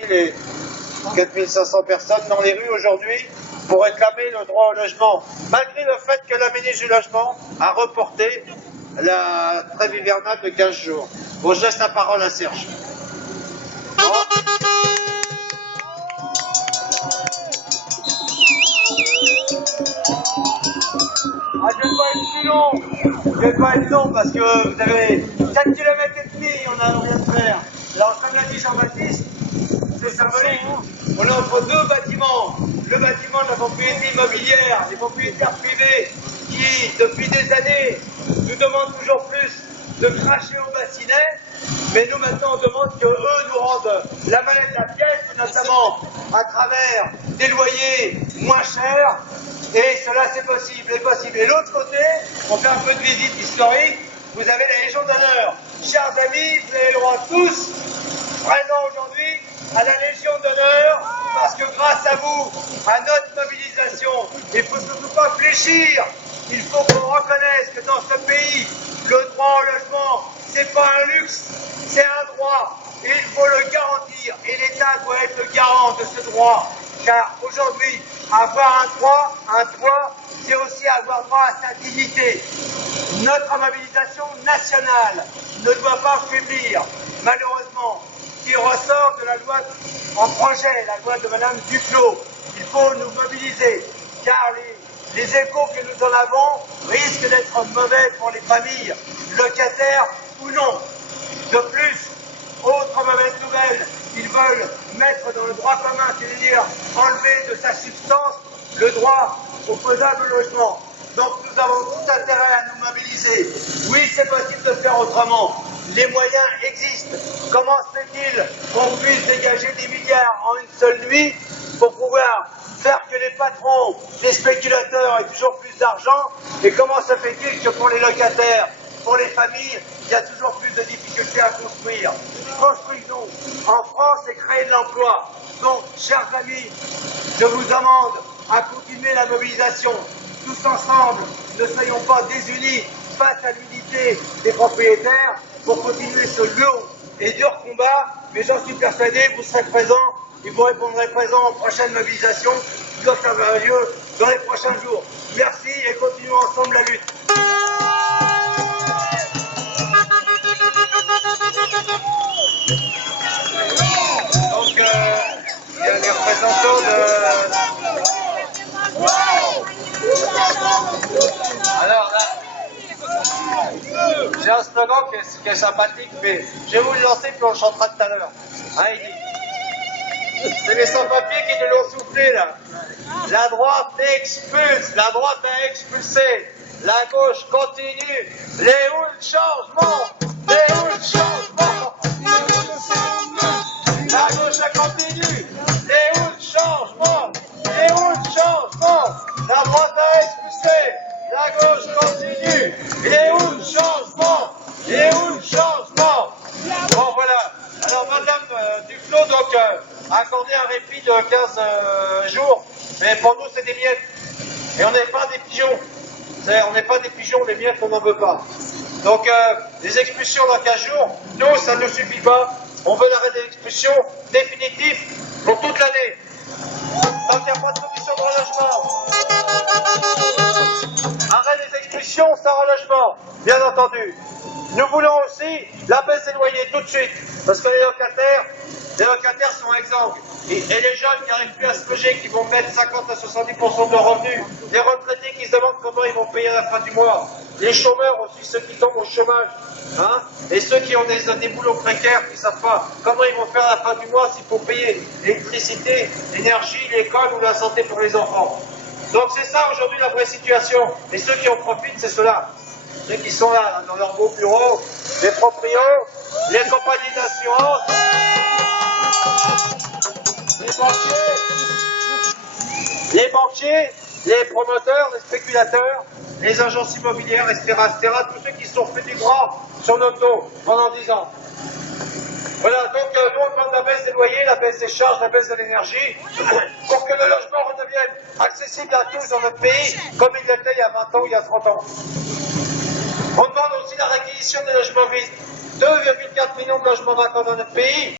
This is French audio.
4000 et 4500 personnes dans les rues aujourd'hui pour réclamer le droit au logement, malgré le fait que la ministre du Logement a reporté la trêve hivernale de 15 jours. Bon, je laisse la parole à Serge. Ah, je vais pas être plus long. Je vais pas être long parce que vous avez 4 km et demi, on vient de faire. Alors, comme l'a dit Jean-Baptiste, c'est symbolique. On est entre deux bâtiments. Le bâtiment de la propriété immobilière, les propriétaires privés qui, depuis des années, nous demandent toujours plus de cracher au bassinet. Mais nous, maintenant, on demande qu'eux nous rendent la monnaie de la pièce, notamment à travers des loyers moins chers. Et cela, c'est possible, Et l'autre côté, on fait un peu de visite historique. Vous avez la Légion d'honneur. Chers amis, vous avez le droit tous, présents aujourd'hui, à la Légion d'honneur, parce que grâce à vous, à notre mobilisation, il ne faut surtout pas fléchir. Il faut qu'on reconnaisse que dans ce pays, le droit au logement, c'est pas un luxe, c'est un droit. Et il faut le garantir. Et l'État doit être le garant de ce droit. Car aujourd'hui, avoir un toit, c'est aussi avoir droit à sa dignité. Notre mobilisation nationale ne doit pas faiblir, malheureusement, qui ressort de la loi en projet, la loi de Madame Duflot. Il faut nous mobiliser, car les échos que nous en avons risquent d'être mauvais pour les familles, locataires ou non. De plus, autre mauvaise nouvelle, ils veulent mettre dans le droit commun, c'est-à-dire enlever de sa substance le droit au faisable logement. Donc nous avons tout intérêt à nous mobiliser. Oui, c'est possible de faire autrement. Les moyens existent. Comment se fait-il qu'on puisse dégager des milliards en une seule nuit pour pouvoir faire que les patrons, les spéculateurs aient toujours plus d'argent? Et comment se fait-il que pour les locataires, pour les familles, il y a toujours plus de difficultés à construire? Construisons en France et créer de l'emploi. Donc, chers amis, je vous demande à continuer la mobilisation. Tous ensemble, ne soyons pas désunis face à l'unité des propriétaires pour continuer ce long et dur combat. Mais j'en suis persuadé, vous serez présents et vous répondrez présents aux prochaines mobilisations qui doivent avoir lieu dans les prochains jours. Merci et continuons ensemble la lutte. Donc, il y a les représentants de... Alors là, j'ai un slogan qui est sympathique, mais je vais vous le lancer puis on le chantera tout à l'heure. Hein, il dit, c'est les sans-papiers qui nous l'ont soufflé là. La droite expulse, la droite a expulsé, la gauche continue. Les où le changement? Les où le changement? La gauche a continue. Les où le changement? Les où le changement? La droite a expulsé, la gauche continue. Les où le changement? Les où le changement? Bon voilà. Alors Madame Duflot donc a accordé un répit de 15 jours, mais pour nous c'est des miettes. Et on n'est pas des pigeons. On n'est pas des pigeons, les miettes on n'en veut pas. Donc les expulsions dans 15 jours, nous ça ne suffit pas. On veut l'arrêt des expulsions définitif pour toute l'année. Tant qu'il n'y a pas de solution de relogement. Arrêt des expulsions sans relogement, bien entendu. Nous voulons aussi la baisse des loyers tout de suite, parce que les locataires sont exsangues. Et les jeunes qui n'arrivent plus à se loger, qui vont mettre 50 à 70% de leurs revenus, les retraités qui se demandent comment ils vont payer à la fin du mois, les chômeurs aussi, ceux qui tombent au chômage, hein, et ceux qui ont des boulots précaires, qui ne savent pas comment ils vont faire à la fin du mois s'il faut payer l'électricité, l'énergie, l'école ou la santé pour les enfants. Donc c'est ça aujourd'hui la vraie situation. Et ceux qui en profitent, c'est ceux-là. Ceux qui sont là, dans leurs beaux bureaux, les proprios, les compagnies d'assurance, les banquiers, les promoteurs, les spéculateurs, les agences immobilières, etc., tous ceux qui se sont fait du bras sur notre dos pendant 10 ans. Voilà, donc nous on demande la baisse des loyers, la baisse des charges, la baisse de l'énergie, pour que le logement redevienne accessible à tous dans notre pays, comme il l'était il y a 20 ans ou il y a 30 ans. On demande aussi la réquisition des logements vides. 2,4 millions de logements vacants dans notre pays.